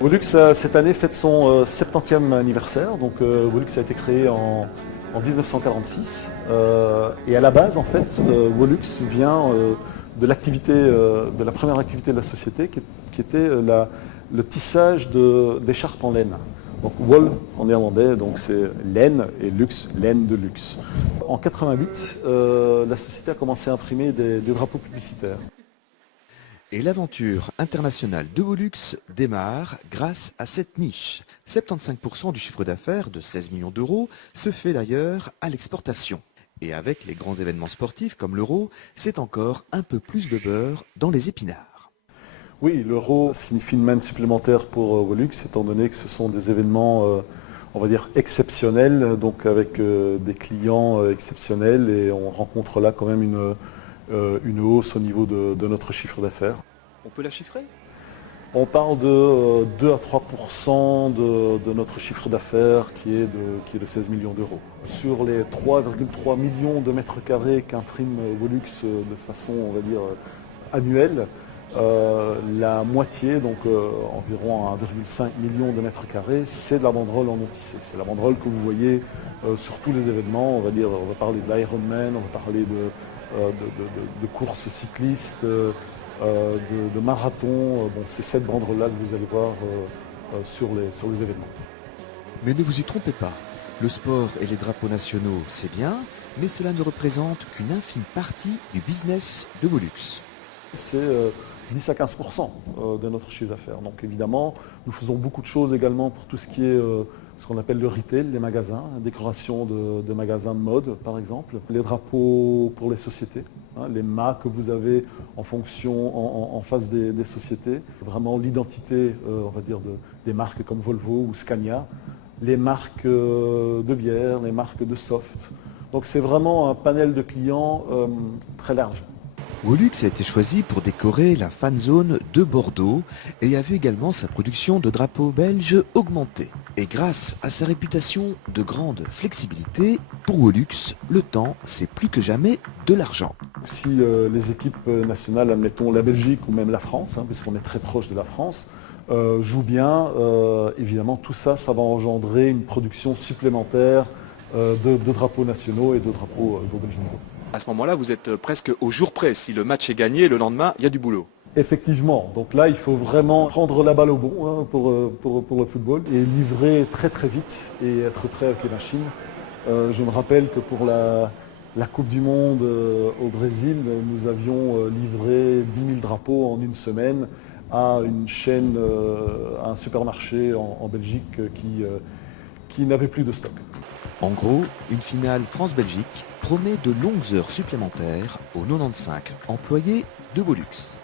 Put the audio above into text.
Volux, cette année, fête son 70e anniversaire. Donc, Volux a été créé en 1946. Et à la base, en fait, Volux vient de l'activité, de la première activité de la société, qui était le tissage d'écharpes en laine. Donc, wol en néerlandais, donc c'est laine, et luxe, laine de luxe. En 88, la société a commencé à imprimer des drapeaux publicitaires. Et l'aventure internationale de Volux démarre grâce à cette niche. 75% du chiffre d'affaires de 16 millions d'euros se fait d'ailleurs à l'exportation. Et avec les grands événements sportifs comme l'Euro, c'est encore un peu plus de beurre dans les épinards. Oui, l'Euro signifie une manne supplémentaire pour Volux, étant donné que ce sont des événements, on va dire, exceptionnels, donc avec des clients exceptionnels, et on rencontre là quand même une hausse au niveau de notre chiffre d'affaires. On peut la chiffrer ? On parle de 2 à 3% de notre chiffre d'affaires qui est de 16 millions d'euros. Sur les 3,3 millions de mètres carrés qu'imprime Volux de façon, on va dire, annuelle, la moitié, donc environ 1,5 million de mètres carrés, c'est de la banderole en non-tissé. C'est la banderole que vous voyez sur tous les événements. On va parler de l'Ironman, on va parler de courses cyclistes, de marathon. Bon, c'est cette banderole-là que vous allez voir sur les événements. Mais ne vous y trompez pas, le sport et les drapeaux nationaux, c'est bien, mais cela ne représente qu'une infime partie du business de Volux. C'est 10 à 15% de notre chiffre d'affaires. Donc évidemment, nous faisons beaucoup de choses également pour tout ce qui est ce qu'on appelle le retail, les magasins, décoration de magasins de mode par exemple, les drapeaux pour les sociétés, les mâts que vous avez en fonction, en face des sociétés, vraiment l'identité, on va dire, des marques comme Volvo ou Scania, les marques de bière, les marques de soft. Donc c'est vraiment un panel de clients très large. Volux a été choisi pour décorer la fan zone de Bordeaux et a vu également sa production de drapeaux belges augmenter. Et grâce à sa réputation de grande flexibilité, pour Volux, le temps, c'est plus que jamais de l'argent. Si les équipes nationales, admettons la Belgique ou même la France, puisqu'on est très proche de la France, jouent bien, évidemment tout ça, ça va engendrer une production supplémentaire de drapeaux nationaux et de drapeaux au belge niveau. À ce moment-là, vous êtes presque au jour près. Si le match est gagné, le lendemain, il y a du boulot. Effectivement. Donc là, il faut vraiment prendre la balle au bon pour le football et livrer très très vite et être prêt avec les machines. Je me rappelle que pour la Coupe du Monde au Brésil, nous avions livré 10 000 drapeaux en une semaine à une chaîne, à un supermarché en Belgique qui n'avait plus de stock. En gros, une finale France-Belgique promet de longues heures supplémentaires aux 95 employés de Volux.